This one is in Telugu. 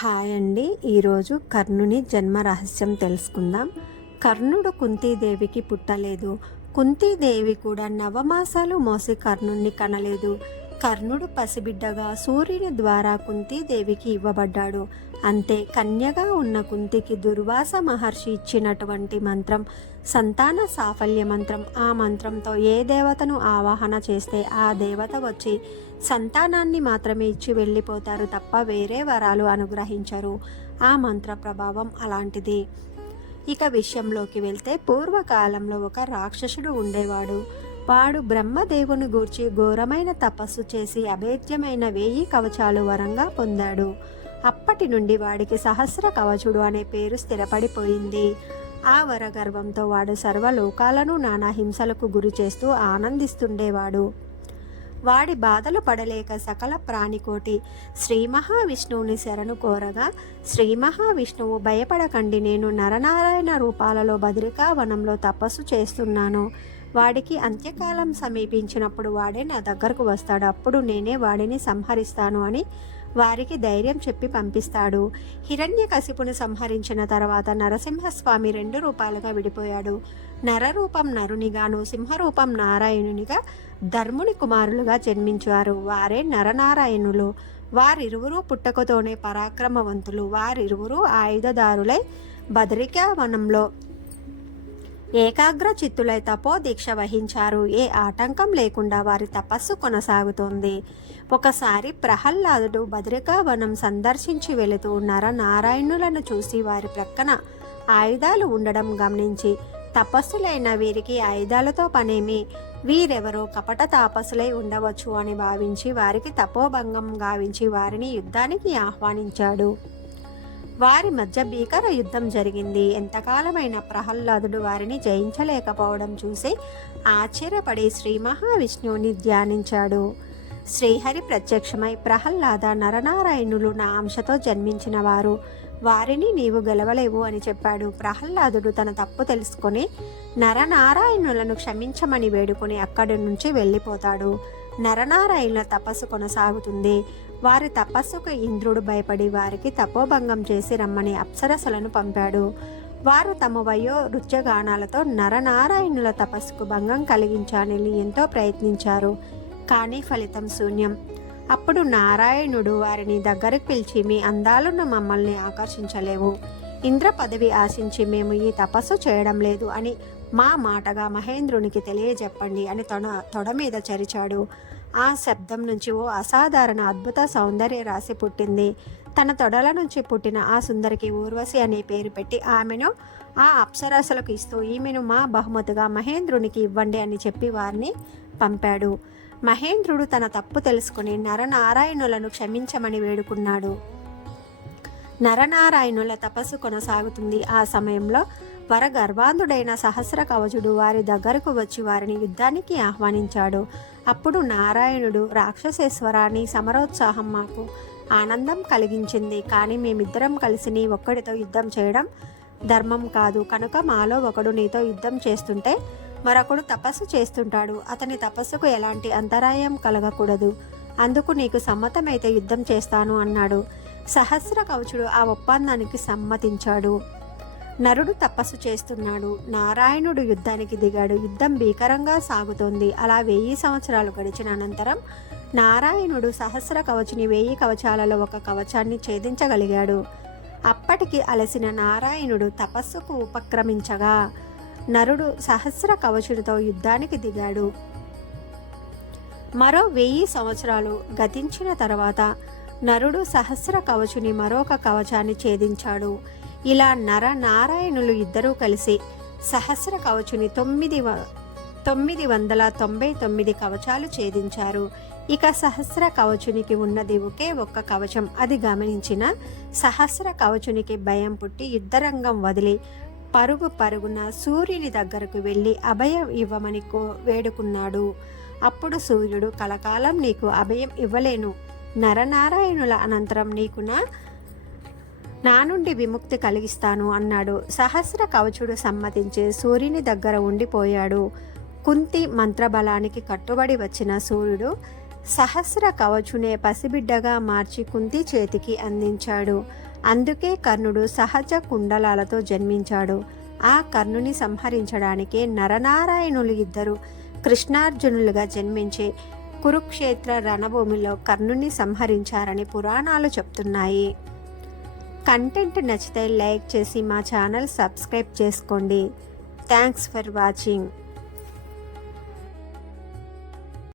హాయ్ అండి. ఈరోజు కర్ణుని జన్మ రహస్యం తెలుసుకుందాం. కర్ణుడు కుంతీదేవికి పుట్టలేదు. కుంతీదేవి కూడా నవమాసాలు మోసి కర్ణుణ్ణి కనలేదు. కర్ణుడు పసిబిడ్డగా సూర్యుని ద్వారా కుంతీదేవికి ఇవ్వబడ్డాడు. అంతే కన్యగా ఉన్న కుంతికి దుర్వాస మహర్షి ఇచ్చినటువంటి మంత్రం సంతాన సాఫల్య మంత్రం. ఆ మంత్రంతో ఏ దేవతను ఆవాహన చేస్తే ఆ దేవత వచ్చి సంతానాన్ని మాత్రమే ఇచ్చి వెళ్ళిపోతారు తప్ప వేరే వరాలు అనుగ్రహించరు. ఆ మంత్ర ప్రభావం అలాంటిది. ఇక విషయంలోకి వెళ్తే పూర్వకాలంలో ఒక రాక్షసుడు ఉండేవాడు. వాడు బ్రహ్మదేవుని గూర్చి ఘోరమైన తపస్సు చేసి అభేద్యమైన వేయి కవచాలు వరంగా పొందాడు. అప్పటి నుండి వాడికి సహస్ర కవచుడు అనే పేరు స్థిరపడిపోయింది. ఆ వరగర్వంతో వాడు సర్వలోకాలను నానా హింసలకు గురి చేస్తూ ఆనందిస్తుండేవాడు. వాడి బాధలు పడలేక సకల ప్రాణికోటి శ్రీ మహావిష్ణువుని శరణు కోరగా శ్రీ మహావిష్ణువు భయపడకండి నేను నరనారాయణ రూపాలలో బద్రికా వనంలో తపస్సు చేస్తున్నాను. వాడికి అంత్యకాలం సమీపించినప్పుడు వాడే నా దగ్గరకు వస్తాడు. అప్పుడు నేనే వాడిని సంహరిస్తాను అని వారికి ధైర్యం చెప్పి పంపిస్తాడు. హిరణ్య కసిపును సంహరించిన తర్వాత నరసింహస్వామి రెండు రూపాలుగా విడిపోయాడు. నరరూపం నరునిగాను సింహరూపం నారాయణునిగా ధర్ముని కుమారులుగా జన్మించారు. వారే నరనారాయణులు. వారిరువురు పుట్టకతోనే పరాక్రమవంతులు. వారిరువురు ఆయుధదారులై బదరికా వనంలో ఏకాగ్ర చిత్తులై తపో దీక్ష వహించారు. ఏ ఆటంకం లేకుండా వారి తపస్సు కొనసాగుతోంది. ఒకసారి ప్రహ్లాదుడు బద్రికా వనం సందర్శించి వెళుతూ నరనారాయణులను చూసి వారి ప్రక్కన ఆయుధాలు ఉండడం గమనించి తపస్సులైన వీరికి ఆయుధాలతో పనేమి? వీరెవరో కపట తాపసులై ఉండవచ్చు అని భావించి వారికి తపోభంగం గావించి వారిని యుద్ధానికి ఆహ్వానించాడు. వారి మధ్య భీకర యుద్ధం జరిగింది. ఎంతకాలమైన ప్రహ్లాదుడు వారిని జయించలేకపోవడం చూసి ఆశ్చర్యపడి శ్రీ మహావిష్ణువుని ధ్యానించాడు. శ్రీహరి ప్రత్యక్షమై ప్రహ్లాద నరనారాయణులు నా అంశతో జన్మించిన వారు వారిని నీవు గెలవలేవు అని చెప్పాడు. ప్రహ్లాదుడు తన తప్పు తెలుసుకొని నరనారాయణులను క్షమించమని వేడుకొని అక్కడి నుంచి వెళ్ళిపోతాడు. నరనారాయణుల తపస్సు కొనసాగుతుంది. వారి తపస్సుకు ఇంద్రుడు భయపడి వారికి తపోభంగం చేసి రమ్మని అప్సరసలను పంపాడు. వారు తమ వయో నృత్యగానాలతో నరనారాయణుల తపస్సుకు భంగం కలిగించాలని ఎంతో ప్రయత్నించారు. కానీ ఫలితం శూన్యం. అప్పుడు నారాయణుడు వారిని దగ్గరకు పిలిచి మీ అందాలున్న మమ్మల్ని ఆకర్షించలేవు. ఇంద్ర పదవి ఆశించి మేము ఈ తపస్సు చేయడం లేదు అని మా మాటగా మహేంద్రునికి తెలియజెప్పండి అని తొడ తొడ మీద చరిచాడు. ఆ శబ్దం నుంచి ఓ అసాధారణ అద్భుత సౌందర్య రాశి పుట్టింది. తన తొడల నుంచి పుట్టిన ఆ సుందరికి ఊర్వశి అనే పేరు పెట్టి ఆమెను ఆ అప్సరసలకు ఇస్తూ ఈమెను మా బహుమతిగా మహేంద్రునికి ఇవ్వండి అని చెప్పి వారిని పంపాడు. మహేంద్రుడు తన తప్పు తెలుసుకుని నరనారాయణులను క్షమించమని వేడుకున్నాడు. నరనారాయణుల తపస్సు కొనసాగుతుంది. ఆ సమయంలో వర గర్వాంధుడైన సహస్ర కవచుడు వారి దగ్గరకు వచ్చి వారిని యుద్ధానికి ఆహ్వానించాడు. అప్పుడు నారాయణుడు రాక్షసేశ్వరాన్ని సమరోత్సాహం మాకు ఆనందం కలిగించింది. కానీ మేమిద్దరం కలిసి నీ ఒక్కడితో యుద్ధం చేయడం ధర్మం కాదు. కనుక మాలో ఒకడు నీతో యుద్ధం చేస్తుంటే మరొకడు తపస్సు చేస్తుంటాడు. అతని తపస్సుకు ఎలాంటి అంతరాయం కలగకూడదు. అందుకు నీకు సమ్మతమైతే యుద్ధం చేస్తాను అన్నాడు. సహస్ర కవచుడు ఆ ఒప్పందానికి సమ్మతించాడు. నరుడు తపస్సు చేస్తున్నాడు. నారాయణుడు యుద్ధానికి దిగాడు. యుద్ధం భీకరంగా సాగుతోంది. అలా వెయ్యి సంవత్సరాలు గడిచిన అనంతరం నారాయణుడు సహస్ర కవచుని వెయ్యి కవచాలలో ఒక కవచాన్ని ఛేదించగలిగాడు. అప్పటికి అలసిన నారాయణుడు తపస్సుకు ఉపక్రమించగా నరుడు సహస్ర కవచుడితో యుద్ధానికి దిగాడు. మరో వెయ్యి సంవత్సరాలు గతించిన తర్వాత నరుడు సహస్ర కవచుని మరొక కవచాన్ని ఛేదించాడు. ఇలా నర నారాయణులు ఇద్దరూ కలిసి సహస్ర కవచుని తొమ్మిది వ తొమ్మిది వందల తొంభై తొమ్మిది కవచాలు ఛేదించారు. ఇక సహస్ర కవచునికి ఉన్నది ఒకే ఒక్క కవచం. అది గమనించిన సహస్ర కవచునికి భయం పుట్టి యుద్ధరంగం వదిలి పరుగు పరుగున సూర్యుని దగ్గరకు వెళ్ళి అభయం ఇవ్వమని కో వేడుకున్నాడు. అప్పుడు సూర్యుడు కలకాలం నీకు అభయం ఇవ్వలేను. నరనారాయణుల అనంతరం నీకు నా నా నుండి విముక్తి కలిగిస్తాను అన్నాడు. సహస్ర కవచుడు సమ్మతించి సూర్యుని దగ్గర ఉండిపోయాడు. కుంతి మంత్రబలానికి కట్టుబడి వచ్చిన సూర్యుడు సహస్ర కవచునే పసిబిడ్డగా మార్చి కుంతి చేతికి అందించాడు. అందుకే కర్ణుడు సహజ కుండలాలతో జన్మించాడు. ఆ కర్ణుని సంహరించడానికే నరనారాయణులు ఇద్దరు కృష్ణార్జునులుగా జన్మించి కురుక్షేత్ర రణభూమిలో కర్ణుని సంహరించారని పురాణాలు చెప్తున్నాయి. కంటెంట్ నచ్చితే లైక్ చేసి మా ఛానల్ సబ్స్క్రైబ్ చేసుకోండి. Thanks for watching.